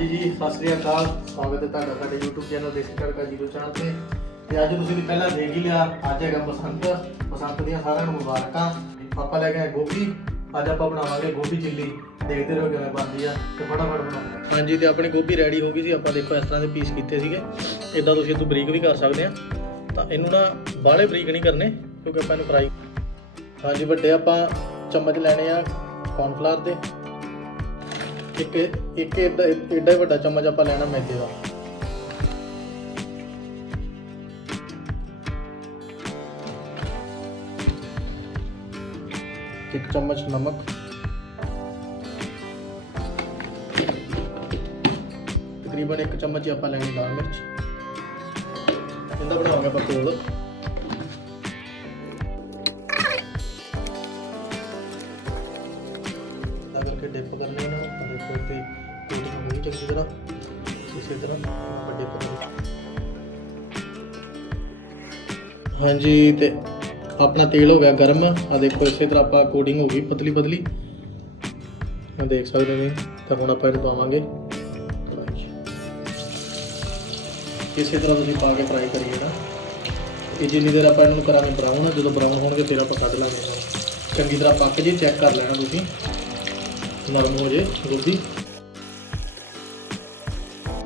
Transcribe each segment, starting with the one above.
ਹਾਂਜੀ ਜੀ, ਸਤਿ ਸ੍ਰੀ ਅਕਾਲ। ਸਵਾਗਤ ਹੈ ਤੁਹਾਡਾ ਸਾਡੇ YouTube ਚੈਨਲ ਦੇਸੀ ਤੜਕਾ ਜੀਰੋ ਚੈਨਲ ਤੇ। ਤੇ ਅੱਜ ਤੁਸੀਂ ਵੀ ਪਹਿਲਾਂ ਦੇਖ ਹੀ ਲਿਆ, ਅੱਜ ਹੈਗਾ ਬਸੰਤ। ਬਸੰਤ ਦੀਆਂ ਸਾਰਿਆਂ ਨੂੰ ਮੁਬਾਰਕਾਂ। ਆਪਾਂ ਲੈ ਕੇ ਆਏ ਗੋਭੀ। ਅੱਜ ਆਪਾਂ ਬਣਾਵਾਂਗੇ ਗੋਭੀ ਚਿੱਲੀ। ਦੇਖਦੇ ਰਹੋ ਕਿਵੇਂ ਬਣਦੀ ਆ ਤੇ ਫਟਾਫਟ ਬਣਾਉਂਦੇ ਹਾਂਜੀ, ਤੇ ਆਪਣੀ ਗੋਭੀ ਰੈਡੀ ਹੋ ਗਈ ਸੀ। ਆਪਾਂ ਦੇਖੋ ਇਸ ਤਰ੍ਹਾਂ ਦੇ ਪੀਸ ਕੀਤੇ ਸੀਗੇ। ਇਦਾਂ ਤੁਸੀਂ ਇਹਨੂੰ ਬਰੀਕ ਵੀ ਕਰ ਸਕਦੇ ਆ। ਤਾਂ ਇਹਨੂੰ ਨਾ ਬਾਹਲੇ ਬਰੀਕ ਨਹੀਂ ਕਰਨੇ, ਕਿਉਂਕਿ ਆਪਾਂ ਇਹਨੂੰ ਫਰਾਈ ਹਾਂਜੀ, ਵੱਡੇ ਆਪਾਂ ਚਮਚ ਲੈਣੇ ਆ ਕੌਰਨਫਲਾਵਰ ਦੇ। ਇੱਕ ਇੱਕ ਏਡਾ ਏਡਾ ਵੱਡਾ ਚਮਚ ਆਪਾਂ ਲੈਣਾ ਮੈਦੇ ਦਾ। ਇੱਕ ਚਮਚ ਨਮਕ। ਤਕਰੀਬਨ ਇੱਕ ਚਮਚ ਹੀ ਆਪਾਂ ਲੈਣੀ ਲਾਲ ਮਿਰਚ। ਇਹਦਾ ਬਣਾਵਾਂਗੇ ਆਪਾਂ ਕੋਲ ਕਰਕੇ ਡਿਪ ਕਰਨੇ ਨੇ ਦੇਖੋ ਤੇ ਕੋਟਿੰਗ ਹੋਈ ਚੰਗੀ ਤਰ੍ਹਾਂ ਇਸੇ ਤਰ੍ਹਾਂ ਆਪਾਂ ਡਿਪ ਕਰਾਂਗੇ ਹਾਂਜੀ, ਤੇ ਆਪਣਾ ਤੇਲ ਹੋ ਗਿਆ ਗਰਮ। ਆ ਦੇਖੋ, ਇਸੇ ਤਰ੍ਹਾਂ ਆਪਾਂ ਕੋਡਿੰਗ ਹੋ ਗਈ ਪਤਲੀ ਪਤਲੀ। ਆ ਦੇਖ ਸਕਦੇ ਨੇ ਤਾਂ ਹੁਣ ਆਪਾਂ ਇਹਨੂੰ ਪਾਵਾਂਗੇ। ਇਸੇ ਤਰ੍ਹਾਂ ਤੁਸੀਂ ਪਾ ਕੇ ਫਰਾਈ ਕਰੀਏ ਨਾ। ਇਹ ਜਿੰਨੀ ਦੇਰ ਆਪਾਂ ਇਹਨੂੰ ਕਰਾਂਗੇ ਬਰਾਊਨ ਜਦੋਂ ਬਰਾਊਨ ਹੋਣਗੇ, ਫਿਰ ਆਪਾਂ ਕੱਢ ਲਾਂਗੇ ਚੰਗੀ ਤਰ੍ਹਾਂ ਪੱਕ ਜੇ ਚੈੱਕ ਕਰ ਲੈਣਾ ਤੁਸੀਂ। ਨਰਮ ਹੋ ਜੇ ਗੋਭੀ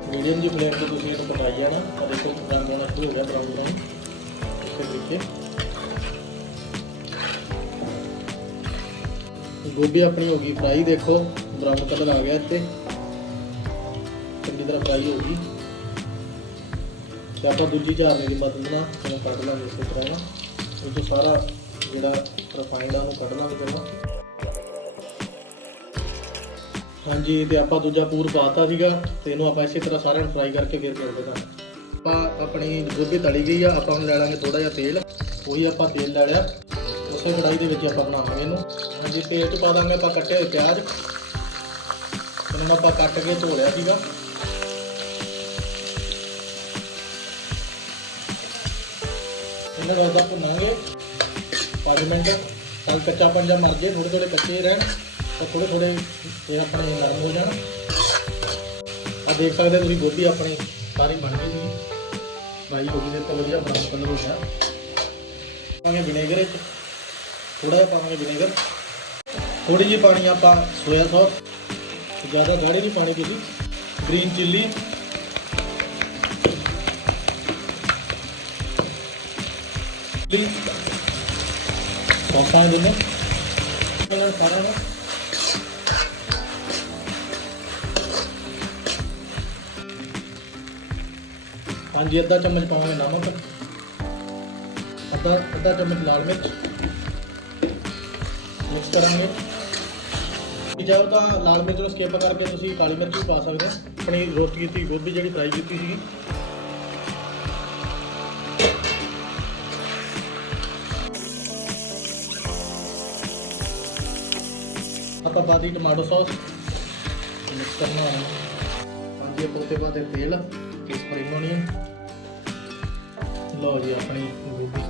ਮੀਡੀਅਮ ਜੀ ਫਲੇਮ ਤੇ ਤੁਸੀਂ ਇਹਨੂੰ ਪਕਾਈ ਜਾਣਾ ਤਾਂ ਦੇਖੋ ਰੰਗ ਆਉਣਾ ਸ਼ੁਰੂ ਹੋ ਗਿਆ ਬਰਾਊਨ ਬਰਾਊਨ ਇਸੇ ਤਰੀਕੇ ਗੋਭੀ ਆਪਣੀ ਹੋ ਗਈ ਫਰਾਈ ਦੇਖੋ ਬਰਾਊਨ ਕਲਰ ਆ ਗਿਆ ਇੱਥੇ। ਚੰਗੀ ਤਰ੍ਹਾਂ ਫਰਾਈ ਹੋ ਗਈ। ਤੇ ਆਪਾਂ ਦੂਜੀ ਝਾਰਨੇ ਦੀ ਮਦਦ ਨਾਲ ਇਹਨੂੰ ਕੱਢ ਲਾਂਗੇ ਇਸੇ ਤਰ੍ਹਾਂ ਨਾ। ਇਹ ਸਾਰਾ ਜਿਹੜਾ ਰਿਫਾਈਂਡ ਆ, ਉਹਨੂੰ ਕੱਢ ਲਾਂਗੇ ਪਹਿਲਾਂ ਹਾਂਜੀ, ਤੇ ਆਪਾਂ ਦੂਜਾ ਪੂਰ ਪਾਤਾ ਸੀਗਾ, ਤੇ ਇਹਨੂੰ ਆਪਾਂ ਇਸੇ ਤਰ੍ਹਾਂ ਸਾਰਿਆਂ ਨੂੰ ਫਰਾਈ ਕਰਕੇ ਫਿਰ ਕਰ ਹਾਂ। ਆਪਾਂ ਆਪਣੀ ਗੋਭੀ ਤਲੀ ਗਈ ਆ, ਆਪਾਂ ਹੁਣ ਲੈ ਲਾਂਗੇ ਥੋੜਾ ਜਿਹਾ ਤੇਲ। ਉਹੀ ਆਪਾਂ ਤੇਲ ਲੈ ਲਿਆ। ਉਸੇ ਕੜਾਈ ਦੇ ਵਿੱਚ ਆਪਾਂ ਬਣਾਵਾਂਗੇ ਇਹਨੂੰ। ਹਾਂਜੀ ਤੇਲ 'ਚ ਪਾ ਦਾਂਗੇ ਆਪਾਂ ਕੱਟੇ ਹੋਏ ਪਿਆਜ਼। ਇਹਨਾਂ ਨੂੰ ਆਪਾਂ ਕੱਟ ਕੇ ਧੋ ਲਿਆ ਸੀਗਾ। ਇਹਨਾਂ ਨੂੰ ਆਪਾਂ ਭੁੰਨਾਂਗੇ। 5 ਮਿੰਟ ਤਾਂ ਕੱਚਾ ਪੰਜਾ ਮਰ ਜੇ ਥੋੜੇ ਥੋੜੇ ਕੱਚੇ ਰਹਿਣ। ਤਾਂ ਥੋੜੇ ਥੋੜੇ ਇਹ ਆਪਣੇ ਨਰਮ ਹੋ ਜਾਣ। ਆ ਦੇਖ ਸਕਦੇ ਤੁਸੀਂ ਗੋਭੀ ਆਪਣੀ ਸਾਰੀ ਬਣ ਗਈ ਸੀ ਫਰਾਈ ਹੋ ਗਈ ਤੇ ਵਧੀਆ ਬਰਾਊਨ ਕਲਰ ਹੋ ਗਿਆ ਪਾਵਾਂਗੇ ਵਿਨੇਗਰ ਵਿੱਚ ਥੋੜਾ ਜਿਹਾ ਪਾਵਾਂਗੇ ਵਿਨੇਗਰ ਥੋੜੀ ਜਿਹੀ ਪਾਣੀ ਆਪਾਂ ਸੋਇਆ ਸੌਸ ਜ਼ਿਆਦਾ ਗਾੜੀ ਨਹੀਂ ਪਾਣੀ ਤੁਸੀਂ। ਗ੍ਰੀਨ ਚਿੱਲੀ ਚਿੱਲੀ ਸੌਸਾਂ ਦੇ ਨੇ ਕਲਰ ਸਾਰਾ ਹਾਂਜੀ, ਅੱਧਾ ਚਮਚ ਪਾਵਾਂਗੇ ਨਮਕ। ਅੱਧਾ ਅੱਧਾ ਚਮਚ ਲਾਲ ਮਿਰਚ। ਮਿਕਸ ਕਰਾਂਗੇ। ਚਾਹੋ ਤਾਂ ਲਾਲ ਮਿਰਚ ਨੂੰ ਸਕਿਪ ਕਰਕੇ ਤੁਸੀਂ ਕਾਲੀ ਮਿਰਚ ਵੀ ਪਾ ਸਕਦੇ ਹੋ। ਆਪਣੀ ਰੋਸਟ ਕੀਤੀ, ਗੋਭੀ ਜਿਹੜੀ ਫਰਾਈ ਕੀਤੀ ਸੀਗੀ। ਆਪਾਂ ਬਾਦੀ ਟਮਾਟੋ ਸੌਸ। ਮਿਕਸ ਕਰਨਾ। ਹੈ ਹਾਂਜੀ, ਆਪਾਂ ਉੱਤੇ ਪਾਤੇ ਤੇਲ। ਤੇ ਸਪਰਿੰਗ ਓਨੀਅਨ ਲਓ ਜੀ ਆਪਣੀ ਗੋਭੀ।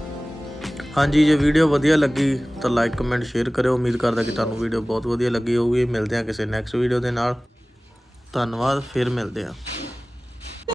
ਹਾਂਜੀ, ਜੇ ਵੀਡੀਓ ਵਧੀਆ ਲੱਗੀ ਤਾਂ ਲਾਈਕ ਕਮੈਂਟ ਸ਼ੇਅਰ ਕਰਿਓ। ਉਮੀਦ ਕਰਦਾ ਕਿ ਤੁਹਾਨੂੰ ਵੀਡੀਓ ਬਹੁਤ ਵਧੀਆ ਲੱਗੀ ਹੋਊਗੀ। ਮਿਲਦੇ ਹਾਂ ਕਿਸੇ ਨੈਕਸਟ ਵੀਡੀਓ ਦੇ ਨਾਲ। ਧੰਨਵਾਦ, ਫਿਰ ਮਿਲਦੇ ਹਾਂ।